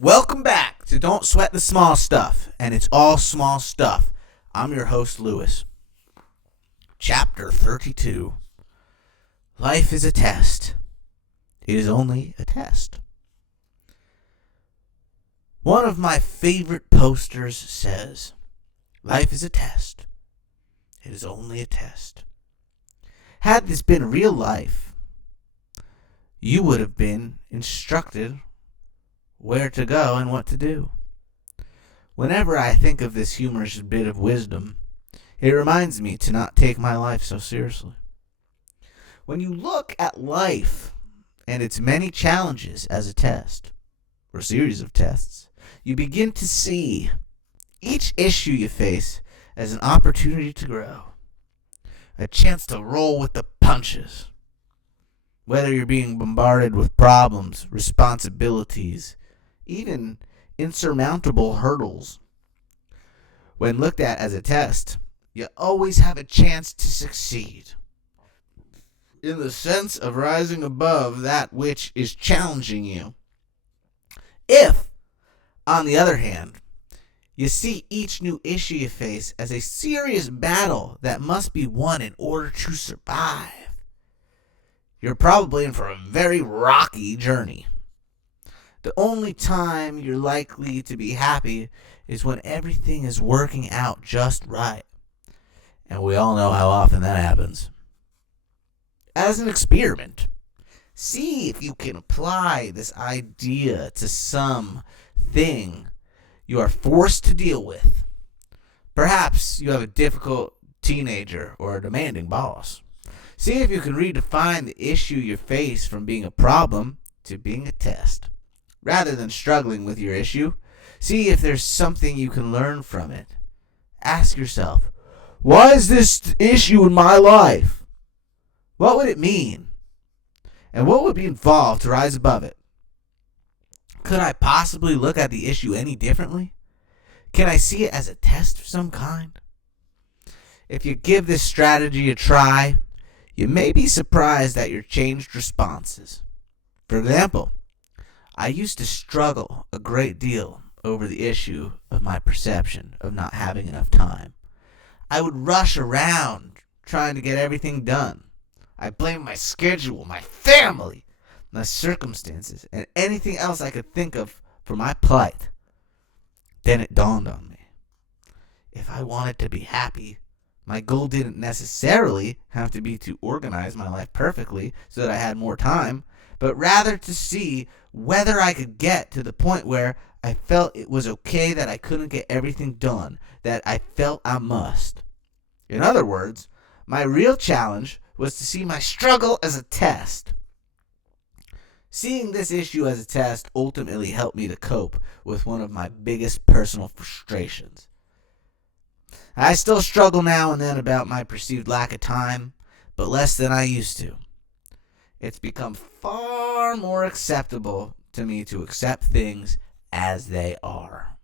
Welcome back to Don't Sweat the Small Stuff, and it's all small stuff. I'm your host, Lewis. Chapter 32. Life is a test. It is only a test. One of my favorite posters says, "Life is a test. It is only a test." Had this been real life, you would have been instructed where to go and what to do. Whenever I think of this humorous bit of wisdom, it reminds me to not take my life so seriously. When you look at life and its many challenges as a test, or series of tests, you begin to see each issue you face as an opportunity to grow, a chance to roll with the punches. Whether you're being bombarded with problems, responsibilities, even insurmountable hurdles, when looked at as a test, you always have a chance to succeed. In the sense of rising above that which is challenging you. If, on the other hand, you see each new issue you face as a serious battle that must be won in order to survive, you're probably in for a very rocky journey. The only time you're likely to be happy is when everything is working out just right. And we all know how often that happens. As an experiment, see if you can apply this idea to something you are forced to deal with. Perhaps you have a difficult teenager or a demanding boss. See if you can redefine the issue you face from being a problem to being a test. Rather than struggling with your issue, see if there's something you can learn from it. Ask yourself, why is this issue in my life? What would it mean? And what would be involved to rise above it? Could I possibly look at the issue any differently? Can I see it as a test of some kind? If you give this strategy a try, you may be surprised at your changed responses. For example, I used to struggle a great deal over the issue of my perception of not having enough time. I would rush around trying to get everything done. I blamed my schedule, my family, my circumstances, and anything else I could think of for my plight. Then it dawned on me. If I wanted to be happy, my goal didn't necessarily have to be to organize my life perfectly so that I had more time, but rather to see whether I could get to the point where I felt it was okay that I couldn't get everything done, that I felt I must. In other words, my real challenge was to see my struggle as a test. Seeing this issue as a test ultimately helped me to cope with one of my biggest personal frustrations. I still struggle now and then about my perceived lack of time, but less than I used to. It's become far more acceptable to me to accept things as they are.